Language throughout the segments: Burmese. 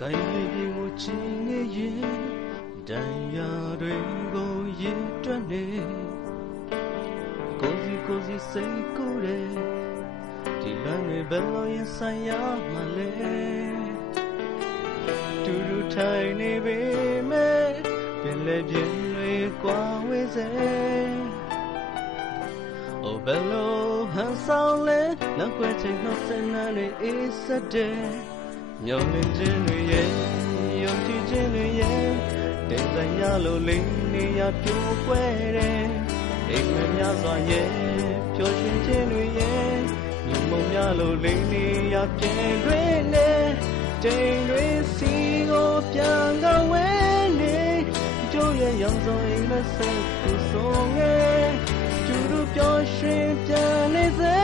ကိုင်းလေးပြေကိုချင်းငယ်ရင်တန်ရာတွေကိုရည်တွက်နေကိုစီကိုစီစိတ်ကူးတယ်ဒီလမ်းတွေဘယ်လိုရင်ဆိုင်ရမလဲတူတူထိုင်နေပေမဲ့ပင်လည်းပြင်းတွေကွာဝေးစေ Oh bello ဟန်ဆောင်လဲလောက်ွယ်ချိန်နှုတ်ဆက်နှမ်းတွေအေးစတဲ့ မျောလင်းခြင်းတွေရဲ့ယုံကြည်ခြင်းတွေရဲ့တင်ဆိုင်ရလို့လိမ့်နေရပြိုကွဲတယ်အိမ်မများစွာရဲ့ပျော်ရွှင်ခြင်းတွေရဲ့ညမုံများလို့လိမ့်နေရပြဲတွင်နေတိမ်တွေစီကိုပြန်ကဝဲနေကျိုးရဲ့ရောင်စုံအိမ်မဆက်သူဆုံးငယ်ကျူတို့ပျော်ရွှင်ပြန်နေစေ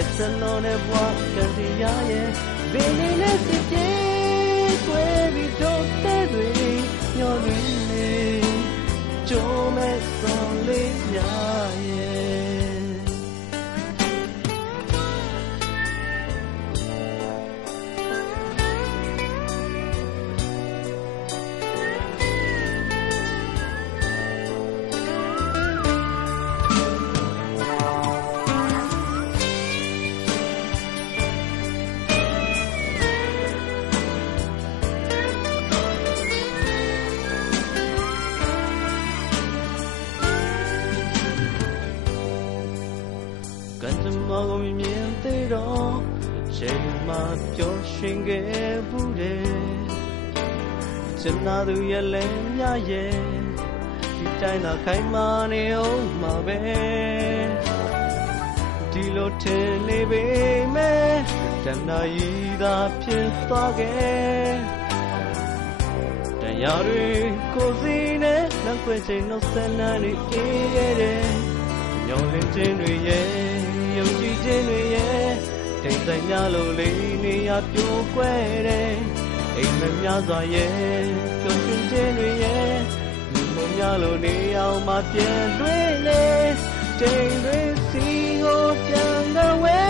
Yes alone e bua cantia ye Veni ne si pie que vi do te dui nyo lui ne Jo me son ကံကြမ္မာကိုမြင်သေးတော့ချိန်မှပျော်ရွှင်ခဲ့ဘူးတယ်ချင်နာသူရဲ့လည်းမြရဲ့ဒီတိုင်းသာခိုင်မာနေအောင်မှာပဲဒီလိုထင်နေပေမဲ့တဏှာကြီးသာဖြစ်သွားခဲ့တရားတွေကိုစီနဲ့လက်ခွေချိန်နှုတ်ဆက်နှမ်းနေအေးခဲ့တယ်ညောင်းလင်းခြင်းတွေရဲ့ ယုံကြည်ခြင်းတွေရဲ့တိမ်ဆိုင်များလို့လေးနေရပြိုကွဲတယ်အိမ်မများစွာရဲ့ပျော်ရွှင်ခြင်းတွေရဲ့လူမများလို့နေအောင်မပြန်လွှဲလေတိမ်တွေစီကိုပြန်တော့ဝဲ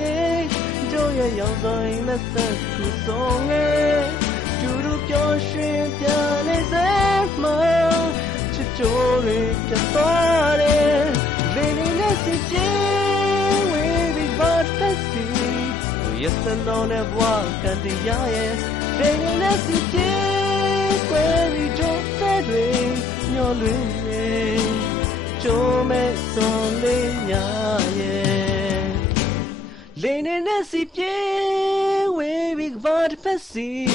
နေကြိုးရဲ့ရောင်စုံအိမ်မဆက်ခုဆုံးငယ်ကျူတို့ပျော်ရွှင်ပြန်နေစေ Yes alone e bua cantia ye Venga ne si pie Queri jo te dui Nyo lui ne Jo me son le nya ye Le ne ne si pie We big vad pesi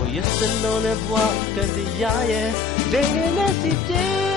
Oh yes alone e bua cantia ye Venga ne si pie